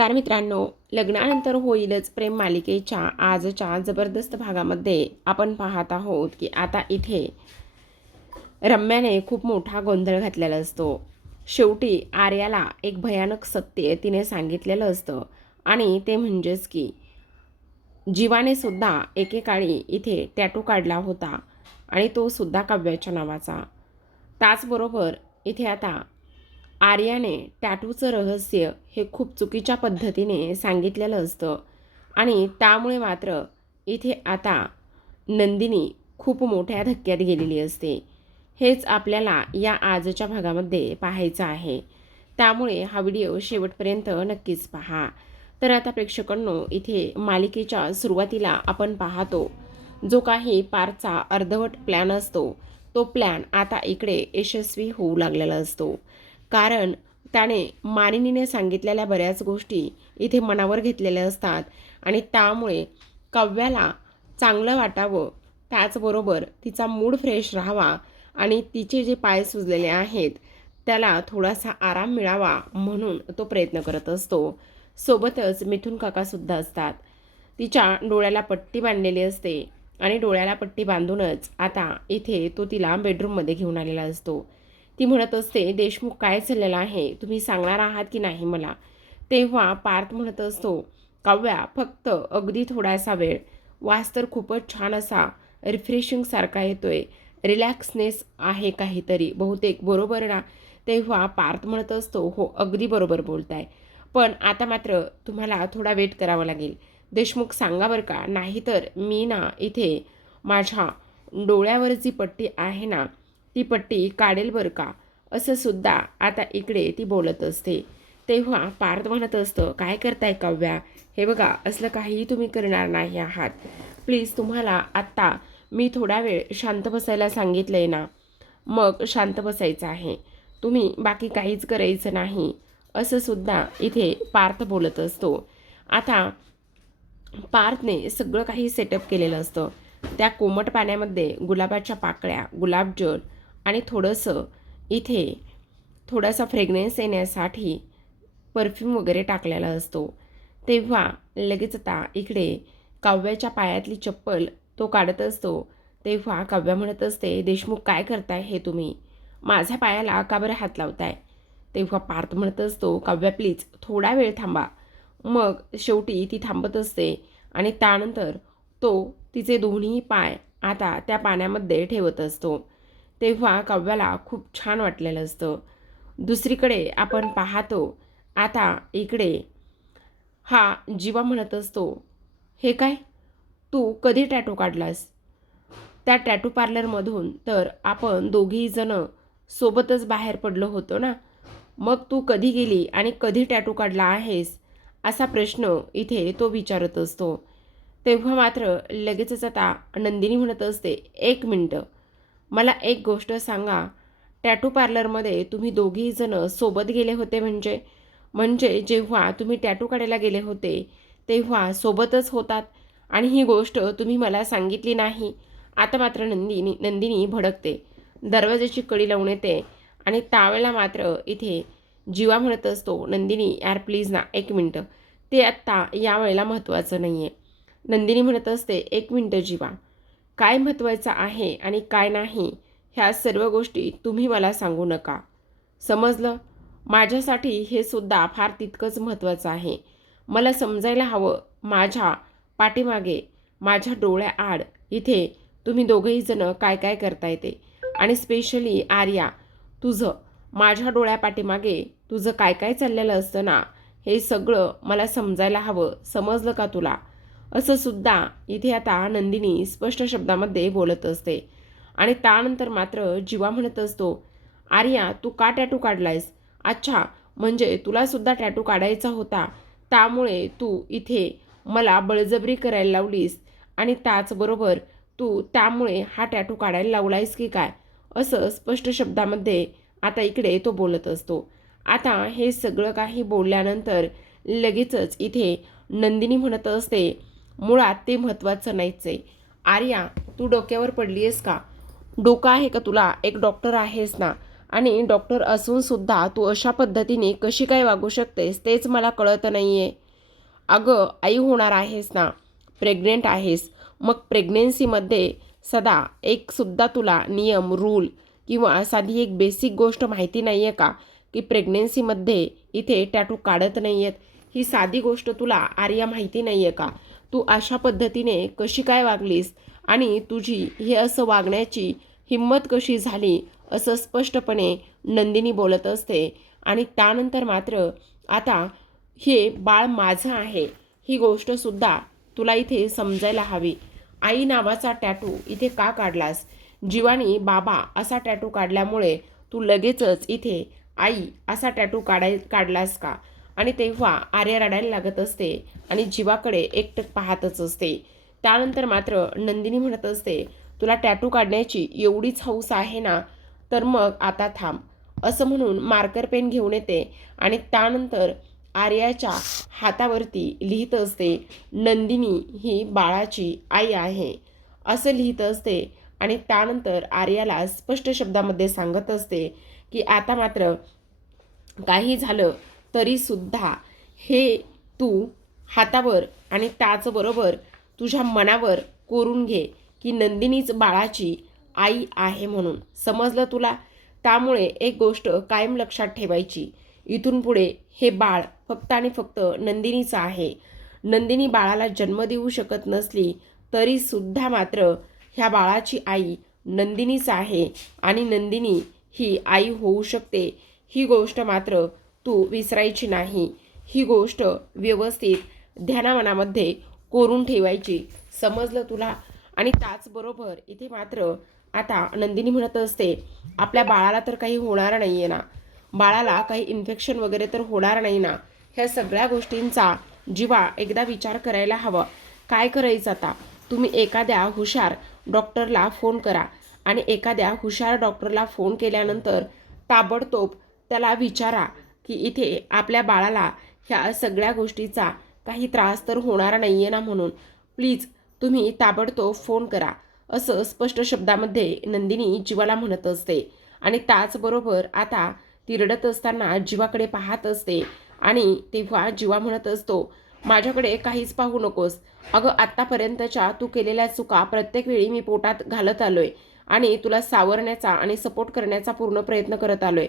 नमस्कार मित्रांनो, लग्नानंतर होईलच प्रेम मालिकेच्या आजच्या जबरदस्त भागामध्ये आपण पाहत आहोत की आता इथे रम्याने खूप मोठा गोंधळ घातलेला असतो। शेवटी आर्याला एक भयानक सत्य तिने सांगितलेलं असतं आणि ते म्हणजेच की जीवाने सुद्धा एकेकाळी इथे टॅटू काढला होता आणि तो सुद्धा काव्याच्या नावाचा। त्याचबरोबर इथे आता आर्याने टॅटूचं रहस्य हे खूप चुकीच्या पद्धतीने सांगितलेलं असतं आणि त्यामुळे मात्र इथे आता नंदिनी खूप मोठ्या धक्क्यात गेलेली असते। हेच आपल्याला या आजच्या भागामध्ये पाहायचं आहे, त्यामुळे हा व्हिडिओ शेवटपर्यंत नक्कीच पहा। तर आता प्रेक्षकांनो, इथे मालिकेच्या सुरुवातीला आपण पाहतो जो काही पारचा अर्धवट प्लॅन असतो तो प्लॅन आता इकडे यशस्वी होऊ लागलेला असतो, कारण त्याने मानिनीने सांगितलेल्या बऱ्याच गोष्टी इथे मनावर घेतलेल्या असतात आणि त्यामुळे काव्याला चांगलं वाटावं, त्याचबरोबर तिचा मूड फ्रेश राहावा आणि तिचे जे पाय सुजलेले आहेत त्याला थोडासा आराम मिळावा म्हणून तो प्रयत्न करत असतो। सोबतच मिथुन काकासुद्धा असतात। तिच्या डोळ्याला पट्टी बांधलेली असते आणि डोळ्याला पट्टी बांधूनच आता इथे तो तिला बेडरूममध्ये घेऊन आलेला असतो। ती म्हणत असते, देशमुख काय चाललेलं आहे, तुम्ही सांगणार आहात की नाही मला? तेव्हा पार्थ म्हणत असतो, काव्या फक्त अगदी थोडासा वेळ, वास तर खूपच छान असा रिफ्रेशिंग सारखा येतोय, रिलॅक्सनेस आहे काहीतरी बहुतेक, बरोबर ना? तेव्हा पार्थ म्हणत असतो, हो अगदी बरोबर बोलताय, पण आता मात्र तुम्हाला थोडा वेट करावा लागेल। देशमुख सांगा बरं का, नाहीतर मी ना इथे माझ्या डोळ्यावर जी पट्टी आहे ना ती पट्टी काढेल बरं का, असं सुद्धा आता इकडे ती बोलत असते। तेव्हा पार्थ म्हणत असतं, काय करताय काव्या, हे बघा असलं काहीही तुम्ही करणार नाही आहात, प्लीज तुम्हाला आत्ता मी थोडा वेळ शांत बसायला सांगितलंय ना, मग शांत बसायचं आहे, तुम्ही बाकी काहीच करायचं नाही, असं सुद्धा इथे पार्थ बोलत असतो। आता पार्थने सगळं काही सेटअप केलेलं असतं। त्या कोमट पाण्यामध्ये गुलाबाच्या पाकळ्या, गुलाबजल आणि थोडंसं इथे थोडासा फ्रेग्रन्स येण्यासाठी परफ्यूम वगैरे टाकलेला असतो। तेव्हा लगेच आता इकडे काव्याच्या पायातली चप्पल तो काढत असतो। तेव्हा काव्या म्हणत असते, देशमुख काय करताय हे तुम्ही, माझ्या पायाला का बरं हात लावताय? तेव्हा पार्थ म्हणत असतो, काव्या प्लीज थोडा वेळ थांबा। मग शेवटी ती थांबत असते आणि त्यानंतर तो तिचे दोन्ही पाय आता त्या पाण्यामध्ये ठेवत असतो। तेव्हा काव्याला खूप छान वाटलेलं असतं। दुसरीकडे आपण पाहतो आता इकडे हा जीवा म्हणत असतो, हे काय, तू कधी टॅटू काढलास? त्या टॅटू पार्लरमधून तर आपण दोघी जण सोबतच बाहेर पडलो होतो ना, मग तू कधी गेली आणि कधी टॅटू काढला आहेस, असा प्रश्न इथे तो विचारत असतो। तेव्हा मात्र लगेचच आता नंदिनी म्हणत असते, एक मिनटं, मला एक गोष्ट सांगा, टॅटू पार्लरमध्ये तुम्ही दोघी जण सोबत गेले होते म्हणजे म्हणजे जेव्हा तुम्ही टॅटू काढायला गेले होते तेव्हा सोबतच होतात आणि ही गोष्ट तुम्ही मला सांगितली नाही? आता मात्र नंदिनी भडकते, दरवाजाची कडी लावून येते आणि त्यावेळेला मात्र इथे जीवा म्हणत असतो, नंदिनी यार प्लीज ना, एक मिनटं, ते आत्ता यावेळेला महत्त्वाचं नाही आहे। नंदिनी म्हणत असते, एक मिनटं जीवा, काय महत्त्वाचं आहे आणि काय नाही ह्या सर्व गोष्टी तुम्ही मला सांगू नका, समजलं? माझ्यासाठी हे सुद्धा फार तितकंच महत्त्वाचं आहे। मला समजायला हवं, माझ्या पाठीमागे, माझ्या डोळ्याआड इथे तुम्ही दोघंही जण काय काय करताय ते, आणि स्पेशली आर्या, तुझं माझ्या डोळ्यापाठीमागे तुझं काय काय चाललेलं असतं ना, हे सगळं मला समजायला हवं, समजलं का तुला? असं सुद्धा इथे आता नंदिनी स्पष्ट शब्दामध्ये बोलत असते। आणि त्यानंतर मात्र जीवा म्हणत असतो, आर्या तू का टॅटू काढलायस? अच्छा, म्हणजे तुला सुद्धा टॅटू काढायचा होता, त्यामुळे तू इथे मला बळजबरी करायला लावलीस आणि त्याचबरोबर तू त्यामुळे हा टॅटू काढायला लावलायस की काय, असं स्पष्ट शब्दामध्ये आता इकडे तो बोलत असतो। आता हे सगळं काही बोलल्यानंतर लगेचच इथे नंदिनी म्हणत असते, मुळात ते महत्त्वाचं नाहीच आहे। आर्या तू डोक्यावर पडली आहेस का? डोकं आहे का तुला? एक डॉक्टर आहेस ना, आणि डॉक्टर असूनसुद्धा तू अशा पद्धतीने कशी काय वागू शकतेस तेच मला कळत नाही आहे. अगं आई होणार आहेस ना, प्रेग्नेंट आहेस, मग प्रेग्नेन्सीमध्ये सदा एकसुद्धा तुला नियम रूल किंवा साधी एक बेसिक गोष्ट माहिती नाही आहे का, की प्रेग्नेन्सीमध्ये इथे टॅटू काढत नाही आहेत. ही साधी गोष्ट तुला आर्या माहिती नाही आहे का? तू अशा पद्धतीने कशी काय वागलीस आणि तुझी हे असं वागण्याची हिंमत कशी झाली, असं स्पष्टपणे नंदिनी बोलत असते. आणि त्यानंतर मात्र आता हे बाळ माझं आहे ही गोष्टसुद्धा तुला इथे समजायला हवी. आई नावाचा टॅटू इथे का काढलास? जीवानी बाबा असा टॅटू काढल्यामुळे तू लगेचच इथे आई असा टॅटू काढलास का? आणि तेव्हा आर्या रडायला लागत असते आणि जीवाकडे एकटक पाहतच असते. त्यानंतर मात्र नंदिनी म्हणत असते, तुला टॅटू काढण्याची एवढीच हौस आहे ना, तर मग आता थांब, असं म्हणून मार्कर पेन घेऊन येते आणि त्यानंतर आर्याच्या हातावरती लिहित असते, नंदिनी ही बाळाची आई आहे असं लिहित असते. आणि त्यानंतर आर्याला स्पष्ट शब्दामध्ये सांगत असते की आता मात्र काही झालं तरीसुद्धा हे तू हातावर आणि त्याचबरोबर तुझ्या मनावर कोरून घे की नंदिनीच बाळाची आई आहे म्हणून. समजलं तुला? त्यामुळे एक गोष्ट कायम लक्षात ठेवायची, इथून पुढे हे बाळ फक्त आणि फक्त नंदिनीचं आहे. नंदिनी बाळाला जन्म देऊ शकत नसली तरीसुद्धा मात्र ह्या बाळाची आई नंदिनीच आहे आणि नंदिनी ही आई होऊ शकते. ही गोष्ट मात्र तू विसरायची नाही. ही गोष्ट व्यवस्थित ध्यानामनामध्ये कोरून ठेवायची. समजलं तुला? आणि त्याचबरोबर इथे मात्र आता नंदिनी म्हणत असते, आपल्या बाळाला तर काही होणार नाही आहे ना, बाळाला काही इन्फेक्शन वगैरे तर होणार नाही ना. ह्या सगळ्या गोष्टींचा जीवा एकदा विचार करायला हवा. काय करायचं आता? तुम्ही एखाद्या हुशार डॉक्टरला फोन करा आणि एखाद्या हुशार डॉक्टरला फोन केल्यानंतर ताबडतोब त्याला विचारा की इथे आपल्या बाळाला ह्या सगळ्या गोष्टीचा काही त्रास तर होणार नाही आहे ना म्हणून. प्लीज तुम्ही ताबडतोब फोन करा, असं स्पष्ट शब्दामध्ये नंदिनी जीवाला म्हणत असते. आणि त्याचबरोबर आता ती रडत असताना जीवाकडे पाहत असते आणि तेव्हा जीवा म्हणत असतो, माझ्याकडे काहीच पाहू नकोस. अगं आत्तापर्यंतच्या तू केलेल्या चुका प्रत्येक वेळी मी पोटात घालत आलोय आणि तुला सावरण्याचा आणि सपोर्ट करण्याचा पूर्ण प्रयत्न करत आलोय,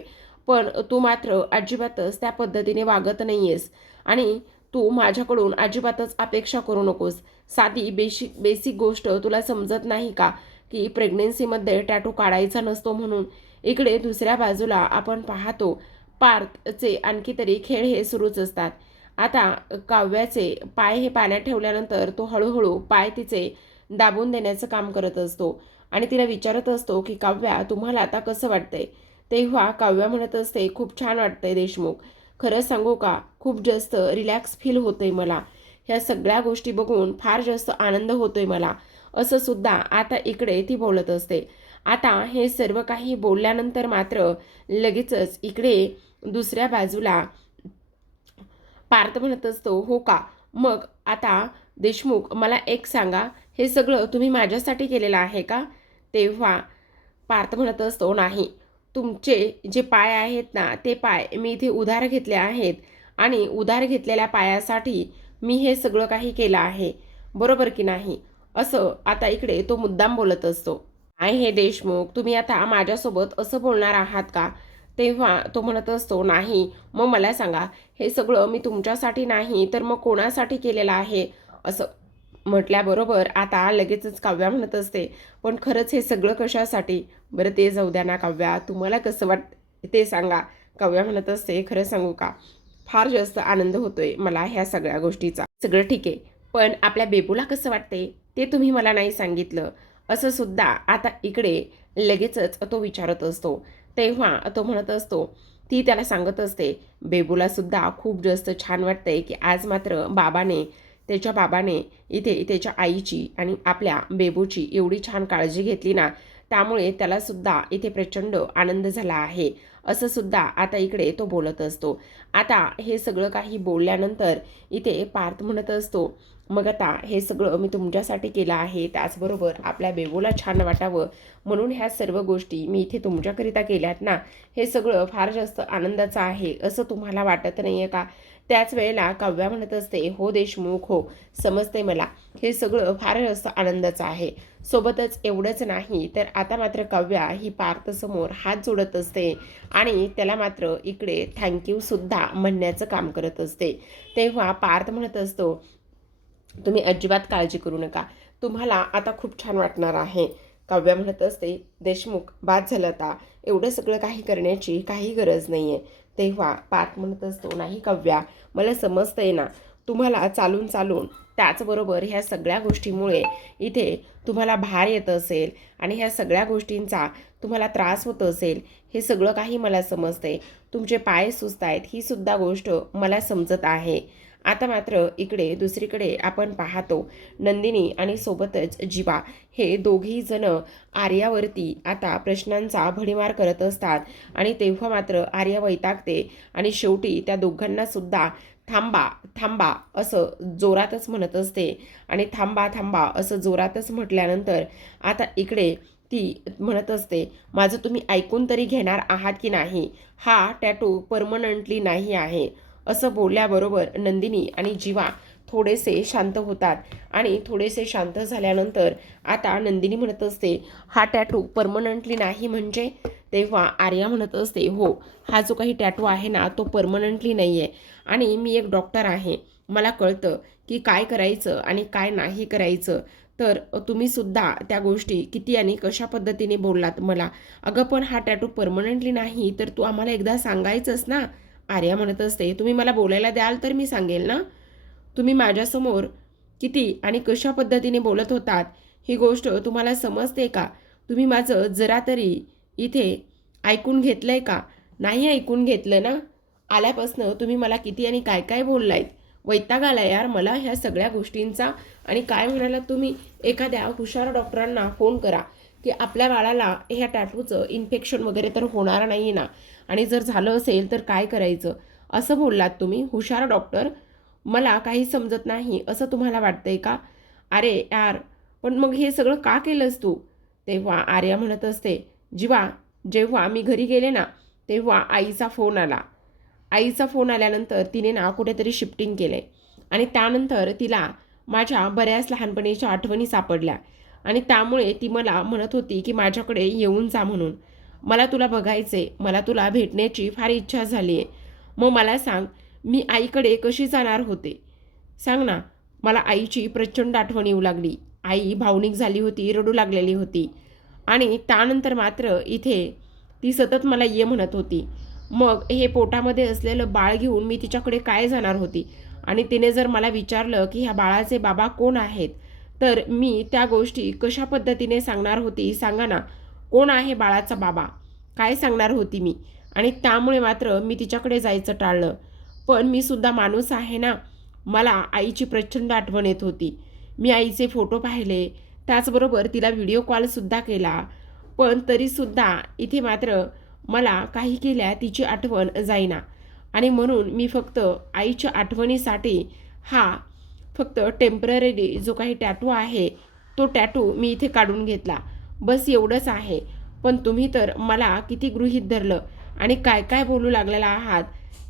पण तू मात्र अजिबातच त्या पद्धतीने वागत नाही आहेस आणि तू माझ्याकडून अजिबातच अपेक्षा करू नकोस. साधी बेसिक गोष्ट तुला समजत नाही का की प्रेग्नेन्सीमध्ये टॅटू काढायचा नसतो म्हणून. इकडे दुसऱ्या बाजूला आपण पाहतो पार्थचे आणखी तरी खेळ हे सुरूच असतात. आता काव्याचे पाय हे पाण्यात ठेवल्यानंतर तो हळूहळू पाय तिचे दाबून देण्याचं काम करत असतो आणि तिला विचारत असतो की काव्या, तुम्हाला आता कसं वाटतंय? तेव्हा काव्या म्हणत असते, खूप छान वाटतंय देशमुख, खरं सांगू का, खूप जास्त रिलॅक्स फील होतंय मला. ह्या सगळ्या गोष्टी बघून फार जास्त आनंद होतोय मला, असं सुद्धा आता इकडे ती बोलत असते. आता हे सर्व काही बोलल्यानंतर मात्र लगेचच इकडे दुसऱ्या बाजूला पार्थ म्हणत असतो, हो का, मग आता देशमुख मला एक सांगा, हे सगळं तुम्ही माझ्यासाठी केलेलं आहे का? तेव्हा पार्थ म्हणत असतो, नाही, तुमचे जे पाय आहेत ना, ते पाय मी इथे उधार घेतले आहेत आणि उधार घेतलेल्या पायासाठी मी हे सगळं काही केलं आहे, बरोबर की नाही? असं आता इकडे तो मुद्दाम बोलत असतो. काय हे देशमुख, तुम्ही आता माझ्यासोबत असं बोलणार आहात का? तेव्हा तो म्हणत असतो, नाही, मग मला सांगा, हे सगळं मी तुमच्यासाठी नाही तर मग कोणासाठी केलेलं आहे? असं म्हटल्याबरोबर आता लगेचच काव्या म्हणत असते, पण खरंच हे सगळं कशासाठी? बरं ते जाऊ द्या ना काव्या, तुम्हाला कसं वाटतं ते सांगा. काव्या म्हणत असते, खरं सांगू का, फार जास्त आनंद होतोय मला ह्या सगळ्या गोष्टीचा. सगळं ठीक आहे, पण आपल्या बेबूला कसं वाटते ते तुम्ही मला नाही सांगितलं, असं सुद्धा आता इकडे लगेचच तो विचारत असतो. तेव्हा तो म्हणत असतो, ती त्याला सांगत असते, बेबूला सुद्धा खूप जास्त छान वाटतंय की आज मात्र त्याच्या बाबाने इथे त्याच्या आईची आणि आपल्या बेबूची एवढी छान काळजी घेतली ना, त्यामुळे त्याला सुद्धा इथे प्रचंड आनंद झाला आहे असं सुद्धा आता इकडे तो बोलत असतो. आता हे सगळं काही बोलल्यानंतर इथे पार्थ म्हणत असतो, मग आता हे सगळं मी तुमच्यासाठी केलं आहे, त्याचबरोबर आपल्या बेबूला छान वाटावं म्हणून ह्या सर्व गोष्टी मी इथे तुमच्याकरिता केल्यात ना, हे सगळं फार जास्त आनंदाचं आहे असं तुम्हाला वाटत नाही आहे का? त्याच वेळेला काव्या म्हणत असते, हो देशमुख हो, समजते मला, हे सगळं फार जास्त आनंदाचं आहे. सोबतच एवढंच नाही तर आता मात्र काव्या ही पार्थसमोर हात जोडत असते आणि त्याला मात्र इकडे थँक्यूसुद्धा म्हणण्याचं काम करत असते. तेव्हा पार्थ म्हणत असतो, तुम्ही अजिबात काळजी करू नका, तुम्हाला आता खूप छान वाटणार आहे. काव्या म्हणत असते, देशमुख बाद झालं, आता एवढं सगळं काही करण्याची काही गरज नाही आहे. तेव्हा पार्थ म्हणत असतो, नाही काव्या, मला समजतंय ना, तुम्हाला चालून चालून त्याचबरोबर ह्या सगळ्या गोष्टीमुळे इथे तुम्हाला भार येत असेल आणि ह्या सगळ्या गोष्टींचा तुम्हाला त्रास होत असेल, हे सगळं काही मला समजते. तुमचे पाय सुस्त आहेत ही सुद्धा गोष्ट मला समजत आहे. आता मात्र इकडे दुसरीकडे आपण पाहतो, नंदिनी आणि सोबतच जीवा हे दोघेही जण आर्यावरती आता प्रश्नांचा भडीमार करत असतात आणि तेव्हा मात्र आर्या वैतागते आणि शेवटी त्या दोघांना सुद्धा थांबा थांबा असं जोरातच म्हणत असते आणि थांबा थांबा असं जोरातच म्हटल्यानंतर आता इकडे ती म्हणत असते, माझं तुम्ही ऐकून तरी घेणार आहात की नाही, हा टॅटू परमनंटली नाही आहे. असं बोलल्याबरोबर नंदिनी आणि जीवा थोडेसे शांत होतात आणि थोडेसे शांत झाल्यानंतर आता नंदिनी म्हणत असते, हा टॅटू परमनंटली नाही म्हणजे? तेव्हा आर्या म्हणत असते, हो, हा जो काही टॅटू आहे ना तो परमनंटली नाही आहे आणि मी एक डॉक्टर आहे, मला कळतं की काय करायचं आणि काय नाही करायचं. तर तुम्ही सुद्धा त्या गोष्टी किती आणि कशा पद्धतीने बोललात मला. अगं पण हा टॅटू परमनंटली नाही तर तू आम्हाला एकदा सांगायचंच ना. आर्या म्हणत असते, तुम्ही मला बोलायला द्याल तर मी सांगेल ना. तुम्ही माझ्यासमोर किती आणि कशा पद्धतीने बोलत होतात ही गोष्ट तुम्हाला समजते का? तुम्ही माझं जरा तरी इथे ऐकून घेतलंय का? नाही ऐकून घेतलं ना. आल्यापासनं तुम्ही मला किती आणि काय काय बोललायत. वैताग आला यार मला ह्या सगळ्या गोष्टींचा. आणि काय म्हणाला तुम्ही, एखाद्या हुशार डॉक्टरांना फोन करा की आपल्या बाळाला ह्या टॅटूचं इन्फेक्शन वगैरे तर होणार नाही ना, आणि जर झालं असेल तर काय करायचं, असं बोललात तुम्ही. हुशार डॉक्टर, मला काही समजत नाही असं तुम्हाला वाटतंय का? अरे यार, पण मग हे सगळं का केलंस तू? तेव्हा आर्या म्हणत असते, जीवा, जेव्हा मी घरी गेले ना तेव्हा आईचा फोन आला. आईचा फोन आल्यानंतर तिने ना कुठेतरी शिफ्टिंग केलं आहे आणि त्यानंतर तिला माझ्या बऱ्याच लहानपणीच्या आठवणी सापडल्या आणि त्यामुळे ती मला म्हणत होती की माझ्याकडे येऊन जा म्हणून. मला तुला बघायचे, मला तुला भेटण्याची फार इच्छा झाली आहे. मग मला सांग, मी आईकडे कशी जाणार होते सांग ना. मला आईची प्रचंड आठवण येऊ लागली. आई भावनिक झाली होती, रडू लागलेली होती आणि त्यानंतर मात्र इथे ती सतत मला ये म्हणत होती. मग हे पोटामध्ये असलेलं बाळ घेऊन मी तिच्याकडे काय जाणार होती आणि तिने जर मला विचारलं की ह्या बाळाचे बाबा कोण आहेत तर मी त्या गोष्टी कशा पद्धतीने सांगणार होती सांगा ना. कोण आहे बाळाचा बाबा, काय सांगणार होती मी? आणि त्यामुळे मात्र मी तिच्याकडे जायचं टाळलं. पण मी सुद्धा माणूस आहे ना, मला आईची प्रचंड आठवण येत होती. मी आईचे फोटो पाहिले, त्याचबरोबर तिला व्हिडिओ कॉलसुद्धा केला, पण तरीसुद्धा इथे मात्र मला काही केल्या तिची आठवण जाईना आणि म्हणून मी फक्त आईच्या आठवणीसाठी हा फक्त टेम्पररी जो काही टॅटू आहे तो टॅटू मी इथे काढून घेतला, बस एवढंच आहे. पण तुम्ही तर मला किती गृहीत धरलं आणि काय काय बोलू लागलेला आहात,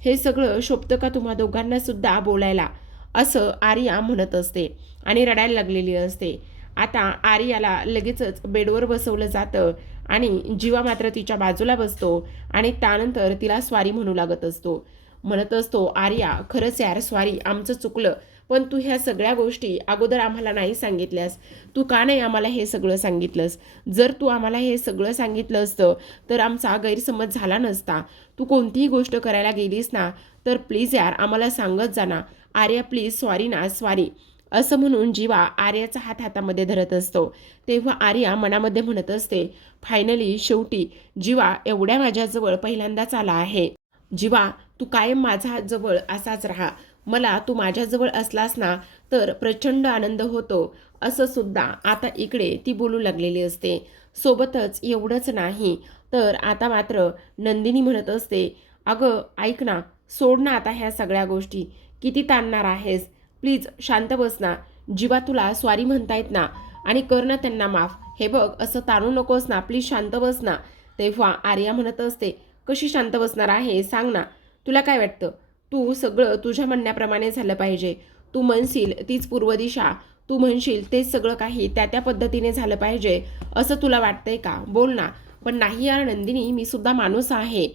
हे सगळं शोभतं का तुम्हा दोघांना सुद्धा बोलायला? असं आर्या म्हणत असते आणि रडायला लागलेली असते. आता आर्याला लगेचच बेडवर बसवलं जातं आणि जीवा मात्र तिच्या बाजूला बसतो आणि त्यानंतर तिला स्वारी म्हणू लागत असतो. म्हणत असतो, आर्या, खरंच यार स्वारी, आमचं चुकलं, पण तू ह्या सगळ्या गोष्टी अगोदर आम्हाला नाही सांगितल्यास. तू का नाही आम्हाला हे सगळं सांगितलंस? जर तू आम्हाला हे सगळं सांगितलं असतं तर आमचा गैरसमज झाला नसता. तू कोणतीही गोष्ट करायला गेलीस ना तर प्लीज यार आम्हाला सांगत जा ना. आर्या प्लीज, सॉरी ना, सॉरी, असं म्हणून जीवा आर्याचा हात हातामध्ये धरत असतो. तेव्हा आर्या मनामध्ये म्हणत असते, फायनली शेवटी जीवा एवढ्या माझ्याजवळ पहिल्यांदाच आला आहे. जीवा, तू कायम माझा जवळ असाच राहा. मला तू माझ्याजवळ असलास ना तर प्रचंड आनंद होतो, असं सुद्धा आता इकडे ती बोलू लागलेली असते. सोबतच एवढंच नाही तर आता मात्र नंदिनी म्हणत असते, अगं ऐक ना, सोड ना आता ह्या सगळ्या गोष्टी, किती ताणणार आहेस, प्लीज शांत बस ना, जीवा तुला स्वारी म्हणतायत ना, आणि कर ना त्यांना माफ, हे बघ असं ताणू नकोस ना, प्लीज शांत बस ना. तेव्हा आर्या म्हणत असते, कशी शांत बसणार आहे सांग ना, तुला काय वाटतं, तू सगळं तुझ्या म्हणण्याप्रमाणे झालं पाहिजे, तू म्हणशील तीच पूर्व दिशा, तू म्हणशील तेच सगळं काही त्या त्या पद्धतीने झालं पाहिजे असं तुला वाटतंय का, बोल ना. पण नाही यार नंदिनी, मी सुद्धा माणूस आहे,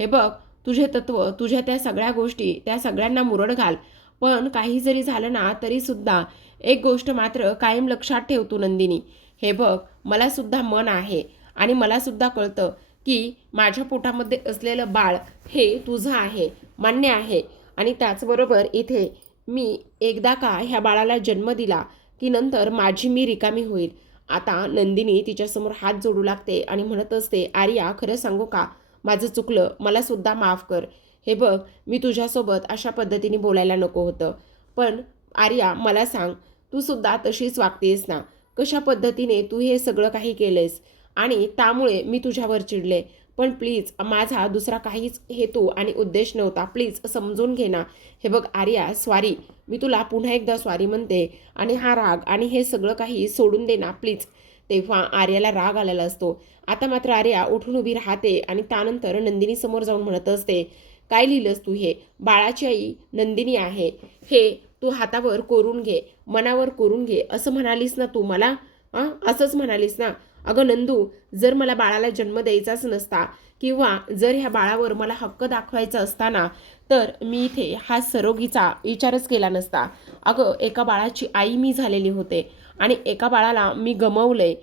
हे बघ तुझे तत्व, तुझ्या त्या सगळ्या गोष्टी, त्या सगळ्यांना मुरड घाल, पण काही जरी झालं ना तरी सुद्धा एक गोष्ट मात्र कायम लक्षात ठेव तू नंदिनी, हे बघ मला सुद्धा मन आहे आणि मला सुद्धा कळतं की माझ्या पोटामध्ये असलेलं बाळ हे तुझं आहे, मान्य आहे, आणि त्याचबरोबर इथे मी एकदा का ह्या बाळाला जन्म दिला की नंतर माझी मी रिकामी होईल. आता नंदिनी तिच्यासमोर हात जोडू लागते आणि म्हणत असते, आर्या खरं सांगू का, माझं चुकलं, मला सुद्धा माफ कर, हे बघ मी तुझ्यासोबत अशा पद्धतीने बोलायला नको होतं, पण आर्या मला सांग, तू सुद्धा तशीच वागतेस ना, कशा पद्धतीने तू हे सगळं काही केलंयस आणि त्यामुळे मी तुझ्यावर चिडले, पण प्लीज माझा दुसरा काहीच हेतू आणि उद्देश नव्हता, प्लीज समजून घे ना. हे बघ आर्या, स्वारी, मी तुला पुन्हा एकदा स्वारी म्हणते आणि हा राग आणि हे सगळं काही सोडून दे ना प्लीज. तेव्हा आर्याला राग आलेला असतो. आता मात्र आर्या उठून उभी राहते आणि त्यानंतर नंदिनी समोर जाऊन म्हणत असते, काय लिहिलंस तू हे, बाळाची आई नंदिनी आहे, हे तू हातावर कोरून घे, मनावर कोरून घे असं म्हणालीस ना तू मला, असंच म्हणालीस ना. अगं नंदू, जर मला बाळाला जन्म द्यायचाच नसता किंवा जर ह्या बाळावर मला हक्क दाखवायचा असताना तर मी इथे हा सरोगीचा विचारच केला नसता. अगं एका बाळाची आई मी झालेली होते आणि एका बाळाला मी गमवलंय,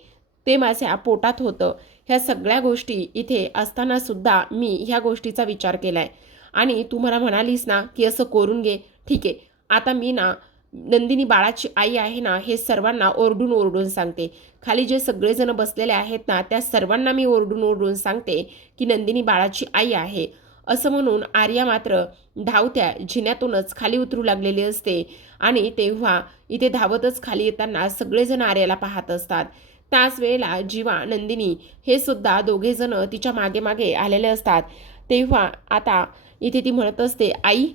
ते माझ्या पोटात होतं, ह्या सगळ्या गोष्टी इथे असताना सुद्धा मी ह्या गोष्टीचा विचार केलाय. आणि तू मला म्हणालीस ना की असं करून घे, ठीक आहे, आता मी ना नंदिनी बाळाची आई आहे ना हे सर्वांना ओरडून ओरडून सांगते, खाली जे सगळेजण बसलेले आहेत ना त्या सर्वांना मी ओरडून ओरडून सांगते की नंदिनी बाळाची आई आहे. असं म्हणून आर्या मात्र धावत्या जिन्यातूनच खाली उतरू लागलेली असते आणि तेव्हा इथे धावतच खाली येताना सगळेजण आर्याला पाहत असतात. त्याच वेळेला जीवा, नंदिनी हे सुद्धा दोघेजण तिच्या मागे मागे आलेले असतात. तेव्हा आता इथे ती म्हणत असते, आई.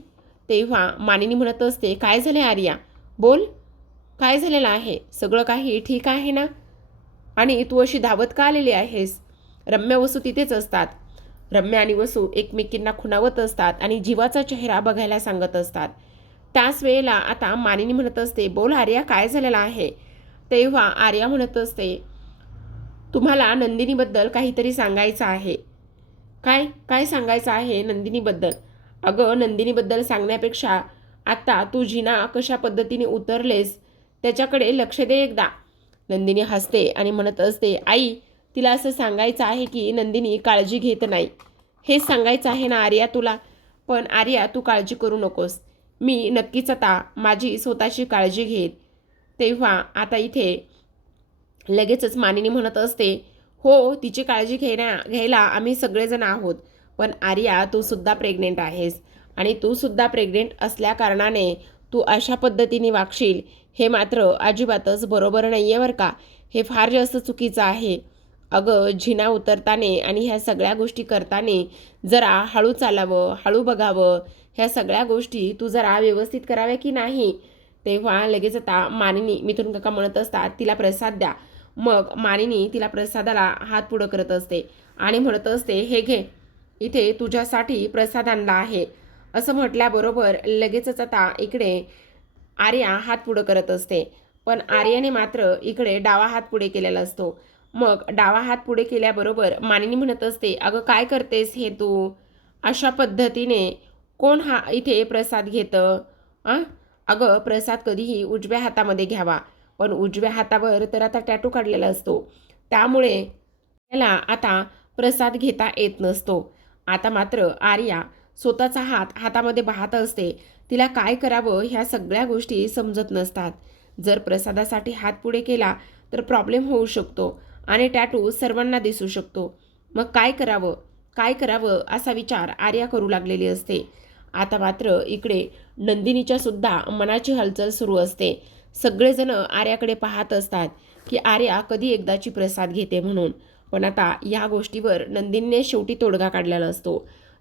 तेव्हा मानिनी म्हणत असते, काय झाले आर्या, बोल, काय झालेलं आहे, सगळं काही ठीक आहे ना, आणि तू अशी धावत का आलेली आहेस. रम्या वसू तिथेच असतात. रम्या आणि वसू एकमेकींना खुणावत असतात आणि जीवाचा चेहरा बघायला सांगत असतात. त्याच वेळेला आता मानिनी म्हणत असते, बोल आर्या, काय झालेलं आहे. तेव्हा आर्या म्हणत असते, तुम्हाला नंदिनीबद्दल काहीतरी सांगायचं आहे. काय काय सांगायचं आहे नंदिनीबद्दल. अगं नंदिनीबद्दल सांगण्यापेक्षा आत्ता तू जिना कशा पद्धतीने उतरलेस त्याच्याकडे लक्ष दे एकदा. नंदिनी हसते आणि म्हणत असते, आई तिला असं सांगायचं आहे की नंदिनी काळजी घेत नाही, हेच सांगायचं आहे ना आर्या तुला. पण आर्या तू काळजी करू नकोस, मी नक्कीच आता माझी स्वतःची काळजी घेईन. तेव्हा आता इथे लगेचच मानिनी म्हणत असते, हो तिची काळजी घ्यायला आम्ही सगळेजण आहोत, पण आर्या तू सुद्धा प्रेग्नेंट आहेस आणि तू सुद्धा प्रेग्नेंट असल्या कारणाने तू अशा पद्धतीने वागशील हे मात्र अजिबातच बरोबर नाही आहे बरं का, हे फार जास्त चुकीचं आहे. अगं जिना उतरताने आणि ह्या सगळ्या गोष्टी करताना जरा हळू चालावं, हळू बघावं, ह्या सगळ्या गोष्टी तू जरा व्यवस्थित कराव्या की नाही. तेव्हा लगेच आता मानिनी मिथुन काका म्हणत असतात, तिला प्रसाद द्या. मग मानिनी तिला प्रसादाला हात पुढं करत असते आणि म्हणत असते, हे घे, इथे तुझ्यासाठी प्रसाद आणला आहे. असं म्हटल्याबरोबर लगेचच आता इकडे आर्या हात पुढं करत असते, पण आर्याने मात्र इकडे डावा हात पुढे केलेला असतो. मग डावा हात पुढे केल्याबरोबर मानिनी म्हणत असते, अगं काय करतेस हे तू, अशा पद्धतीने कोण हा इथे प्रसाद घेतं. अगं प्रसाद कधीही उजव्या हातामध्ये घ्यावा, पण उजव्या हातावर तर आता टॅटू काढलेला असतो, त्यामुळे त्याला आता प्रसाद घेता येत नसतो. आता मात्र आर्या स्वतःचा हात हातामध्ये पाहत असते, तिला काय करावं ह्या सगळ्या गोष्टी समजत नसतात. जर प्रसादासाठी हात पुढे केला तर प्रॉब्लेम होऊ शकतो आणि टॅटू सर्वांना दिसू शकतो. मग काय करावं काय करावं असा विचार आर्या करू लागलेली असते. आता मात्र इकडे नंदिनीच्या सुद्धा मनाची हालचाल सुरू असते. सगळेजण आर्याकडे पाहत असतात की आर्या कधी एकदाची प्रसाद घेते म्हणून. पण आता या गोष्टीवर नंदिनीने शेवटी तोडगा काढलेला असतो.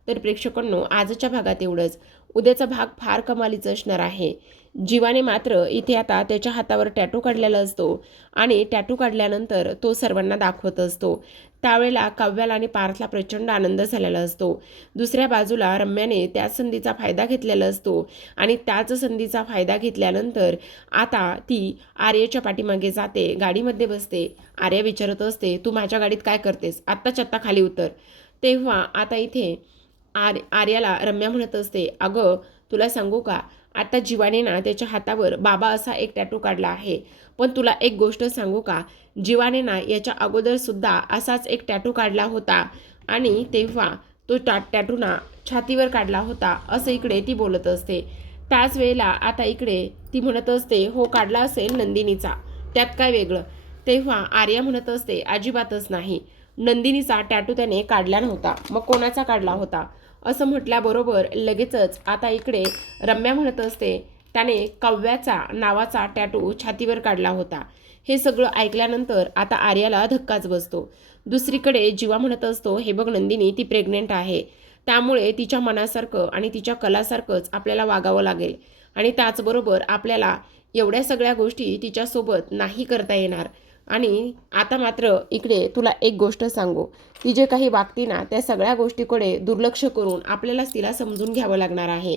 तर प्रेक्षकांनो, आजच्या भागात एवढंच. उद्याचा भाग फार कमालीचा असणार आहे. जीवाने मात्र इथे आता त्याच्या हातावर टॅटू काढलेला असतो आणि टॅटू काढल्यानंतर तो सर्वांना दाखवत असतो. त्यावेळेला काव्याला आणि पार्थला प्रचंड आनंद झालेला असतो. दुसऱ्या बाजूला रम्याने त्याच संधीचा फायदा घेतलेला असतो आणि त्याच संधीचा फायदा घेतल्यानंतर आता ती आर्याच्या पाठीमागे जाते, गाडीमध्ये बसते. आर्या विचारत असते, तू माझ्या गाडीत काय करतेस? आत्ताच्या आत्ता खाली उतर. तेव्हा आता इथे आर्याला रम्या म्हणत असते, अगं तुला सांगू का, आता जीवाने ना त्याच्या हातावर बाबा असा एक टॅटू काढला आहे. पण तुला एक गोष्ट सांगू का, जीवाने ना याच्या अगोदर सुद्धा असाच एक टॅटू काढला होता आणि तेव्हा तो टॅटू ना छातीवर काढला होता, असं इकडे ती बोलत असते. त्याच वेळेला आता इकडे ती म्हणत असते, हो काढला असेल नंदिनीचा, त्यात काय वेगळं. तेव्हा आर्या म्हणत असते, अजिबातच नाही, नंदिनीचा टॅटू त्याने काढला नव्हता, मग कोणाचा काढला होता असं म्हटल्याबरोबर लगेचच आता इकडे रम्या म्हणत असते, त्याने काव्याचा नावाचा टॅटू छातीवर काढला होता. हे सगळं ऐकल्यानंतर आता आर्याला धक्काच बसतो. दुसरीकडे जीवा म्हणत असतो, हे बघ नंदिनी, ती प्रेग्नेंट आहे, त्यामुळे तिच्या मनासारखं आणि तिच्या कलासारखंच आपल्याला वागावं लागेल आणि त्याचबरोबर आपल्याला एवढ्या सगळ्या गोष्टी तिच्यासोबत नाही करता येणार. आणि आता मात्र इकडे तुला एक गोष्ट सांगू, ती जे काही वागती ना त्या सगळ्या गोष्टीकडे दुर्लक्ष करून आपल्यालाच तिला समजून घ्यावं लागणार आहे,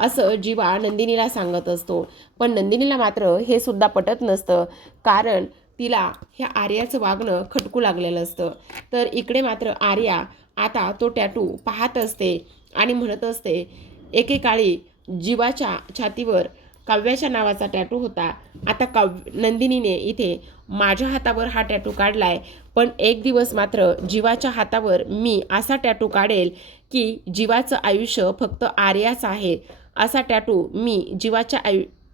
असं जीवा नंदिनीला सांगत असतो. पण नंदिनीला मात्र हे सुद्धा पटत नसतं, कारण तिला ह्या आर्याचं वागणं खटकू लागलेलं असतं. तर इकडे मात्र आर्या आता तो टॅटू पाहत असते आणि म्हणत असते, एकेकाळी जीवाच्या छातीवर काव्याच्या नावाचा टॅटू होता, आता नंदिनीने इथे माझ्या हातावर हा टॅटू काढलाय, पण एक दिवस मात्र जीवाच्या हातावर मी असा टॅटू काढेल की जीवाचं आयुष्य फक्त आर्याच आहे, असा टॅटू मी जीवाच्या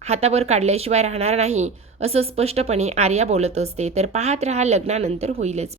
हातावर काढल्याशिवाय राहणार नाही, असं स्पष्टपणे आर्या बोलत असते. तर पाहत रहा, लग्नानंतर होईलच.